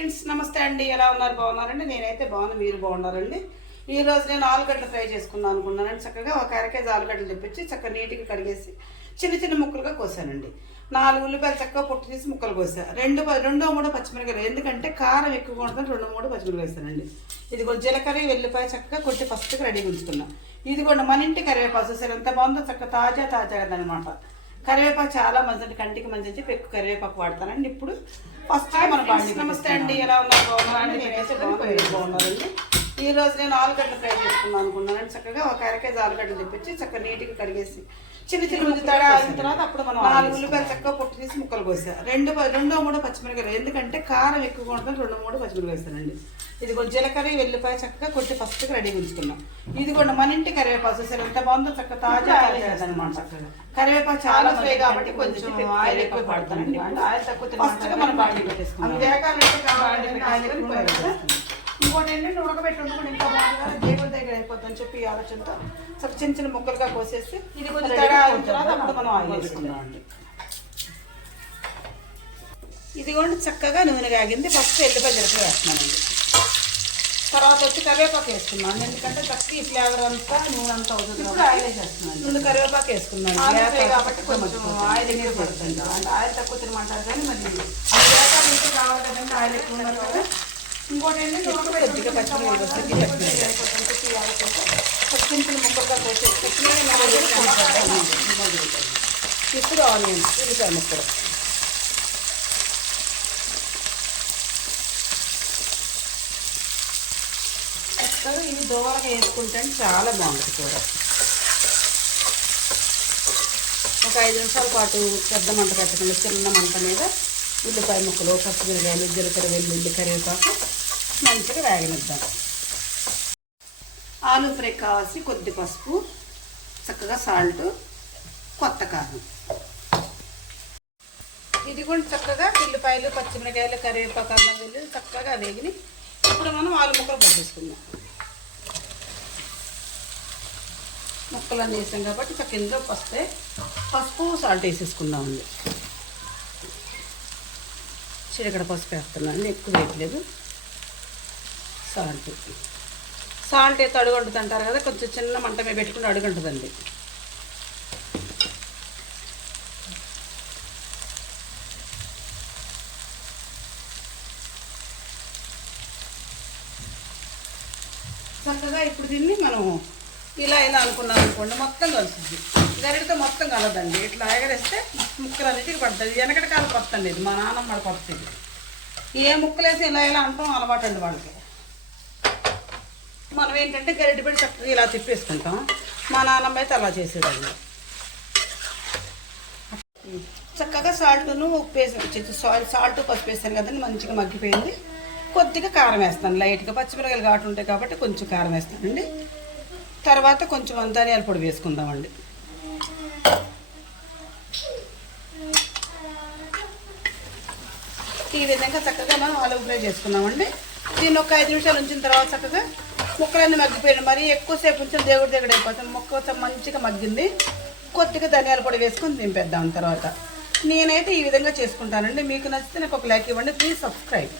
Friends నమస్తే అండి. ఎలా ఉన్నారు? బాగున్నారండి? నేనైతే బాగున్నాను, మీరు బాగున్నారండి. ఈ రోజు నేను ఆలుగడ్డలు ఫ్రై చేసుకుందాం అనుకున్నానండి. చక్కగా ఒక అరకేజీ ఆలుగడ్డలు తెప్పించి చక్కగా నీట్గా కడిగేసి చిన్న చిన్న ముక్కలుగా కోసానండి. 4 ఉల్లిపాయలు చక్కగా పొట్టు తీసి ముక్కలు కోసా. రెండో మూడో పచ్చిమిరకాయలు, ఎందుకంటే కారం ఎక్కువగా ఉంటుంది 2-3 పచ్చిమిరకాయలు వేసానండి. ఇది కూడా జీలకర్ర వెల్లిపాయ చక్కగా కొట్టి ఫస్ట్గా రెడీగా ఉంచుకున్నాం. ఇది కూడా మన ఇంటి కరివేపాకు చూసారు ఎంత బాగుందో, చక్కగా తాజాగా అనమాట. కరివేపాకు చాలా మంచిది, కంటికి మంచి చెప్పి ఎక్కువ కరివేపాకు వాడతానండి. ఇప్పుడు ఫస్ట్ మన బాండి. నమస్తే అండి, ఎలా ఉన్నారు? బాగున్నారండి? నేనైతే బాగున్నారండి. ఈ రోజు నేను ఆలుగడ్డలు ఫ్రై చేసుకుందాం అనుకున్నానండి. చక్కగా ఒక అరకేజీ ఆలుగడ్డలు తెప్పించి చక్కగా నీట్గా కడిగేసి చిన్న చిన్న ముద్దగా అయిన తర్వాత అప్పుడు మనం 4 ఉల్లిపాయలు చక్కగా పొట్టు తీసి ముక్కలు కోసా. రెండో మూడో పచ్చిమిరకాయలు, ఎందుకంటే కారం ఎక్కువగా ఉంటుంది 2-3 పచ్చిమిరకాయలు వేస్తానండి. ఇది కూడా జీలకర్ర వెల్లిపాయ చక్కగా కొట్టి ఫస్ట్గా రెడీగా ఉంచుకున్నాం. ఇది కూడా మన ఇంటి కరివేపాకు చూసారు ఎంత బాగుందో, చక్కగా తాజాగా అనమాట. కరివేపాకు చాలా ఫ్రై కాబట్టి కొంచెం ఆయిల్ ఎక్కువ పడతానండి. ఆయిల్ తక్కువ ఫస్ట్గా మనం బాండి పెట్టేసుకున్నాం. ఇంకోటి ఏంటంటే ఉడకబెట్టి వండుకుంటే ఇంకా బాగుంటుంది, దేవుడి దగ్గర అయిపోతుందని చెప్పి ఆలోచనతో చక్క చిన్న చిన్న ముక్కలుగా కోసేసి ఇది కొంచెం తేడా అయిన తర్వాత అప్పుడు మనం ఆయిల్ వేసుకుందామండి. ఇది కూడా చక్కగా నూనె కాగింది. ఫస్ట్ ఎల్లిపాయ జీలకర్ర వేస్తున్నానండి. తర్వాత వచ్చి కరివేపాకు వేసుకున్నాను, ఎందుకంటే చక్కగా ఈ ఫ్లేవర్ అంతా నూనె అంతా అవుతుంది. ఇప్పుడు ఆయిల్ వేసేస్తున్నాను. ముందు కరివేపాకు వేసుకున్నాను కాబట్టి కొంచెం ఆయిల్ ఎక్కువ పడుతుంది. అంటే ఆయిల్ తక్కువ తినమంటారు కానీ మరి ఇంటికి కావాలి కదండి, ఆయిల్ ఎక్కువ ఉన్నారు కదా. ఇంకోటి ఏంటంటే కొద్దిగా పచ్చిమిరపకాయలు చిన్న చిన్న ముక్కలుగా కోసేసి ఇప్పుడు ఆనియన్స్ ఉల్లిపాయ ముక్కలు చక్కగా ఇవి దోరగా వేసుకుంటే చాలా బాగుంటుంది కూర. ఒక 5 నిమిషాల పాటు పెద్ద మంట పెట్టకుండా చిన్న మంట మీద ఉల్లిపాయ ముక్కలు, పచ్చిమిరకాయలు, జీలకర్ర, వెల్లుల్లి, కరివేపాకు మంచిగా వేగనిద్దాం. ఆలు ఫ్రై కావాల్సి కొద్ది పసుపు, చక్కగా సాల్ట్, కొత్త కారం. ఇది కూడా చక్కగా ఉల్లిపాయలు, పచ్చిమిరకాయలు, కరివేపాకు, అల్లం వెల్లుల్లి చక్కగా వేగిని ఇప్పుడు మనం ఆలు ముక్కలు పట్టేసుకుందాం. ముక్కలు అన్నీ వేసాం కాబట్టి చక్క ఇందులో పసుపు సాల్ట్ వేసేసుకుందామండి. చిరకడ పసుపు వేస్తున్నాను, ఎక్కువ వేయట్లేదు. సాల్ట్ అయితే అడుగంటుంది అంటారు కదా, కొంచెం చిన్న మంట మీద పెట్టుకుంటే అడుగంటుందండి. చక్కగా ఇప్పుడు దీన్ని మనం ఇలా అనుకున్నాం అనుకోండి, మొత్తం కలుస్తుంది. గరిటతో మొత్తం కలదండి. ఇట్లా ఎగరేస్తే ముక్కలు అన్నిటికి పడుతుంది. వెనకటి కాలం కొత్త అండి ఇది, మా నాన్నమ్మ కొత్త ఇది. ఏ ముక్కలు వేసి ఇలా అంటాం అలవాటు అండి వాళ్ళకి. మనం ఏంటంటే గరిటె పెట్టి చక్కగా ఇలా తిప్పేసుకుంటాం. మా నాన్నమ్మ అయితే అలా చేసేదండి. చక్కగా సాల్ట్ను ఉప్పు వేసి సాల్ట్ పసుపు వేస్తాను కదండి, మంచిగా మగ్గిపోయింది. కొద్దిగా కారం వేస్తాను లైట్గా, పచ్చిమిరకాయలు ఘాటు ఉంటాయి కాబట్టి కొంచెం కారం వేస్తానండి. తర్వాత కొంచెం ధనియాల పొడి వేసుకుందామండి. ఈ విధంగా చక్కగా మనం ఆలు ఫ్రై చేసుకున్నామండి. దీన్ని ఒక 5 నిమిషాలు ఉంచిన తర్వాత చక్కగా ముక్కలన్నీ మగ్గిపోయినాయి. మరీ ఎక్కువసేపు ఉంచిన దేవుడి దగ్గర అయిపోతుంది. ముక్క మంచిగా మగ్గింది. కొద్దిగా ధనియాల పొడి వేసుకొని దింపేద్దాం. తర్వాత నేనైతే ఈ విధంగా చేసుకుంటానండి. మీకు నచ్చితే నాకు ఒక లైక్ ఇవ్వండి. Please subscribe.